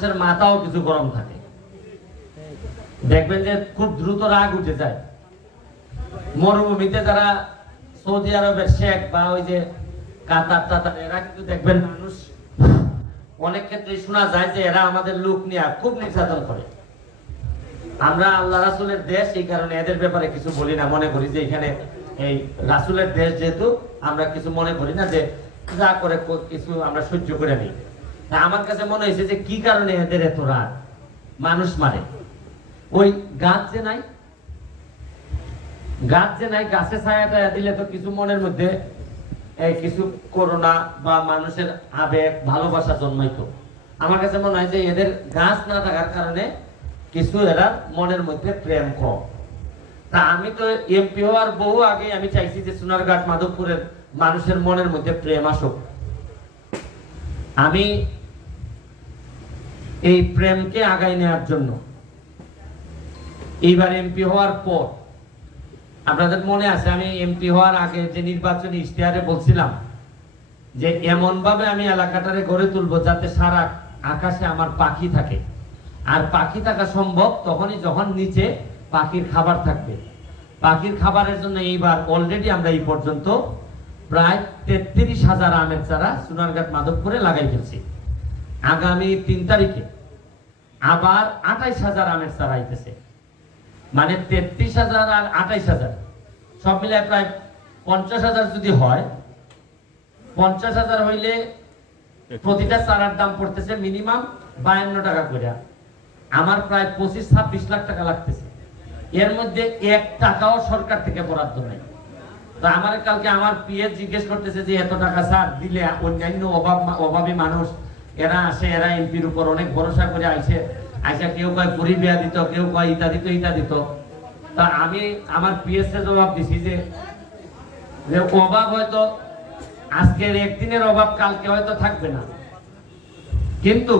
মানুষের মাথাও কিছু গরম থাকে। দেখবেন যে খুব দ্রুত রাগ উঠে যায়। মরুভূমিতে যারা সৌদি আরবের শেখ বা ওই যে কাতার টাতার এরা কিন্তু দেখবেন মানুষ, অনেক ক্ষেত্রে শোনা যায় যে এরা আমাদের লোক নিয়ে খুব নির্যাতন করে। আমরা আল্লাহ রাসুলের দেশ, এই কারণে এদের ব্যাপারে কিছু বলি না, মনে করি যে এখানে এই রাসুলের দেশ যেহেতু, আমরা কিছু মনে করি না যে যা করে কিছু আমরা সহ্য করে নিই। তা আমার কাছে মনে হয়েছে যে কি কারণে এদের এত রাগ? মানুষ মারে। ওই গাছ যে নাই, গাছ যে নাই, গাছে ছায়া টায়া দিলে তো কিছু মনের মধ্যে কিছু করোনা বা মানুষের আবেগ, ভালোবাসা জন্মাইতো। আমার কাছে মনে হয় যে এদের গাছ না থাকার কারণে কিছু এরা মনের মধ্যে প্রেম কম। তা আমি তো এমপি হওয়ার বহু আগে আমি চাইছি যে সোনারঘাট মাধবপুরের মানুষের মনের মধ্যে প্রেম আসুক। আমি এই প্রেমকে আগাই নেওয়ার জন্য। এইবার এমপি হওয়ার পর, আপনাদের মনে আছে, আমি এমপি হওয়ার আগে যে নির্বাচনী ইশতেহারে বলছিলাম যে এমন ভাবে আমি এলাকাটারে গড়ে তুলবো যাতে সারা আকাশে আমার পাখি থাকে। আর পাখি থাকা সম্ভব তখনই যখন নিচে পাখির খাবার থাকবে। পাখির খাবারের জন্য এইবার অলরেডি আমরা এই পর্যন্ত প্রায় তেত্রিশ হাজার আমের চারা সোনারঘাট মাধবপুরে লাগাই ফেলছি। আগামী তিন তারিখে আবার আঠাইশ হাজার আমের চারা আইতেছে। মানে তেত্রিশ হাজার আর আঠাইশ হাজার। সব মিলে প্রায় পঞ্চাশ হাজার যদি হয়, পঞ্চাশ হাজার হইলে প্রতিটা চারার দাম পড়তেছে মিনিমাম বায়ান্ন টাকা করে আমার প্রায় পঁচিশ, ছাব্বিশ লাখ টাকা লাগতেছে। এর মধ্যে এক টাকাও সরকার থেকে বরাদ্দ নাই। তো আমার কালকে আমার পিএ জিজ্ঞেস করতেছে যে, এত টাকা স্যার দিলে অন্যান্য অভাব, অভাবী মানুষ এরা আসে এরা এমপির উপর অনেক ভরসা করে আইসে আইসা কেউ কয় পুরি বিয়া দিত, কেউ কয় ইটা দিত ইটা দিত। তা আমি আমার পিএস এর জবাব দিছি যে যে অভাব হয়তো আজকের একদিনের অভাব কালকে হয়তো থাকবে না। কিন্তু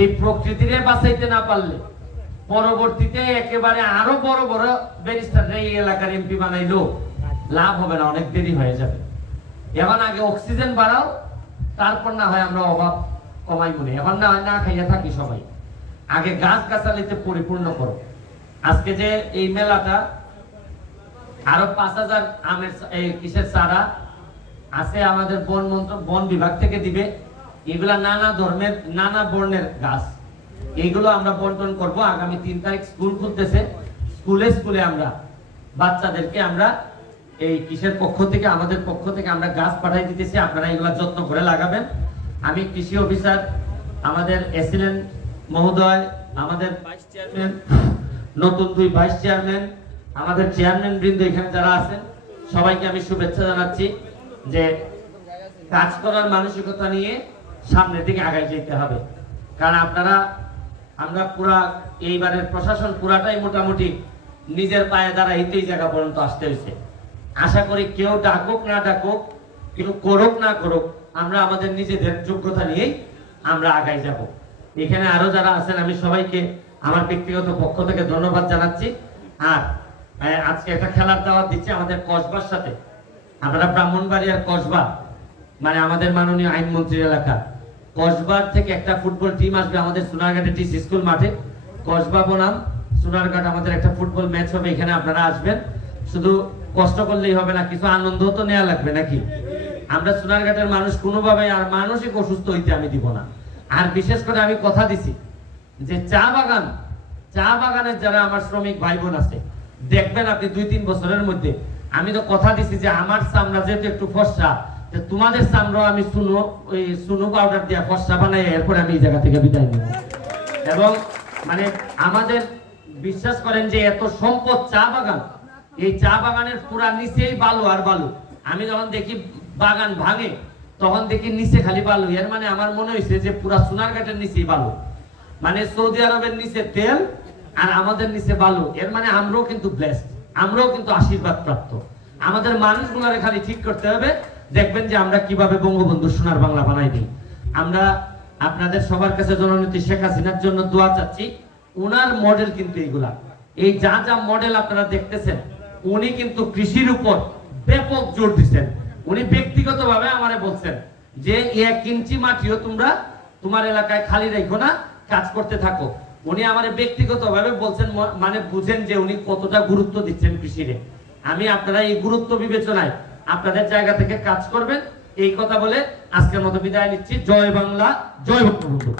এই প্রকৃতিরে বাঁচাইতে না পারলে পরবর্তীতে একেবারে আরও বড় বড় ব্যারিস্টার এই এলাকার এমপি বানাইলো, লাভ হবে না, অনেক দেরি হয়ে যাবে। এখন আগে অক্সিজেন বাড়াও তারপর না হয় আমরা অভাব কমাই মনে এখন না হয় না খাইয়া থাকি সবাই। আগে গাছ গাছালিতে পরিপূর্ণ করো। আজকে যে এই মেলাটা, আরও পাঁচ হাজার আমের কিসের চারা আছে আমাদের বন মন্ত্র বন বিভাগ থেকে দিবে। এগুলা নানা ধর্মের, নানা বর্ণের গাছ। এইগুলো আমরা বন্টন করব। আগামী তিন তারিখ স্কুল খুলতেছে। স্কুলে স্কুলে আমরা বাচ্চাদেরকে আমরা এই কিসের পক্ষ থেকে, আমাদের পক্ষ থেকে আমরা গাছ পাঠাই দিতেছি, আপনারা এগুলা যত্ন করে লাগাবেন। আমি কৃষি অফিসার, আমাদের এসিলেন্ট মহোদয়, আমাদের ভাইস চেয়ারম্যান, নতুন দুই ভাইস চেয়ারম্যান, আমাদের চেয়ারম্যান বৃন্দ এখানে যারা আছেন, সবাইকে আমি শুভেচ্ছা জানাচ্ছি যে কাজ করার মানসিকতা নিয়ে সামনের দিকে আগায় যেতে হবে। কারণ আপনারা, আমরা পুরা এইবারের প্রশাসন পুরাটাই মোটামুটি নিজের পায়ে দ্বারা এই জায়গা পর্যন্ত আসতে হয়েছে। আশা করি কেউ ডাকুক, না ডাকুক, কেউ করুক, না করুক, আমরা আমাদের নিজেদের যোগ্যতা নিয়েই আমরা আগাই যাব। এখানে আরও যারা আছেন, আমি সবাইকে আমার ব্যক্তিগত পক্ষ থেকে ধন্যবাদ জানাচ্ছি। আর আজকে একটা খেলার দাওয়াত দিচ্ছি আমাদের কসবার সাথে। আমরা ব্রাহ্মণবাড়িয়ার কসবা মানে আমাদের মাননীয় আইনমন্ত্রীর এলাকা। কসবার থেকে একটা ফুটবল টিম আসবে আমাদের সোনারঘাটে টিস স্কুল মাঠে। কসবা বনাম সোনারঘাট আমাদের একটা ফুটবল ম্যাচ হবে, এখানে আপনারা আসবেন। শুধু কষ্ট করলেই হবে না, কিছু আনন্দ তো নেওয়া লাগবে নাকি? আমরা সোনারঘাটের মানুষ কোনোভাবে আর মানসিক অসুস্থ হইতে আমি দিব না। আর বিশেষ করে আমি কথা দিছি যে চা বাগান, চা বাগানের যারা আমার শ্রমিক ভাই বোন আছে, দেখবেন আপনি দুই তিন বছরের মধ্যে, আমি তো কথা দিছি যে আমার চামড়া যেহেতু একটু ফর্সা তোমাদের চামড়াও আমি সুনো, ওই সুনো পাউডার দিয়ে ফর্সা বানাই এরপরে আমি এই জায়গা থেকে বিদায় নেব। এবং মানে আমাদের বিশ্বাস করেন যে এত সম্পদ চা বাগান এই চা বাগানের পুরা নিচেই বালু আর বালু। আমি যখন দেখি বাগান ভাঙে, তখন দেখি নিচে খালি বালু। এর মানে আমার মনে হয়েছে যে পুরা সোনারঘাটের নিচেই বালু। মানে সৌদি আরবের নিচে তেল আর আমাদের নিচে বালু। এর মানে আমরাও কিন্তু ব্লেসড আমরাও কিন্তু আশীর্বাদ প্রাপ্ত আমাদের মানুষগুলোরে খালি ঠিক করতে হবে। দেখবেন যে আমরা কীভাবে বঙ্গবন্ধু সোনার বাংলা বানাই দিই আমরা আপনাদের সবার কাছে জননীতি শেখ হাসিনার জন্য দোয়া চাচ্ছি। ওনার মডেল কিন্তু এইগুলা। এই যা যা মডেল আপনারা দেখতেছেন উনি কিন্তু কৃষির উপর ব্যাপক জোর দিচ্ছেন। উনি ব্যক্তিগতভাবে আমারে বলছেন যে এক ইঞ্চি মাটিও তোমরা তোমার এলাকায় খালি রেখো না, কাজ করতে থাকো। উনি আমার ব্যক্তিগতভাবে বলছেন মানে বুঝেন যে উনি কতটা গুরুত্ব দিচ্ছেন কৃষিরে। আমি আপনারা এই গুরুত্ব বিবেচনায় আপনাদের জায়গা থেকে কাজ করবেন। এই কথা বলে আজকের মতো বিদায় নিচ্ছি। জয় বাংলা, জয় বঙ্গবন্ধু।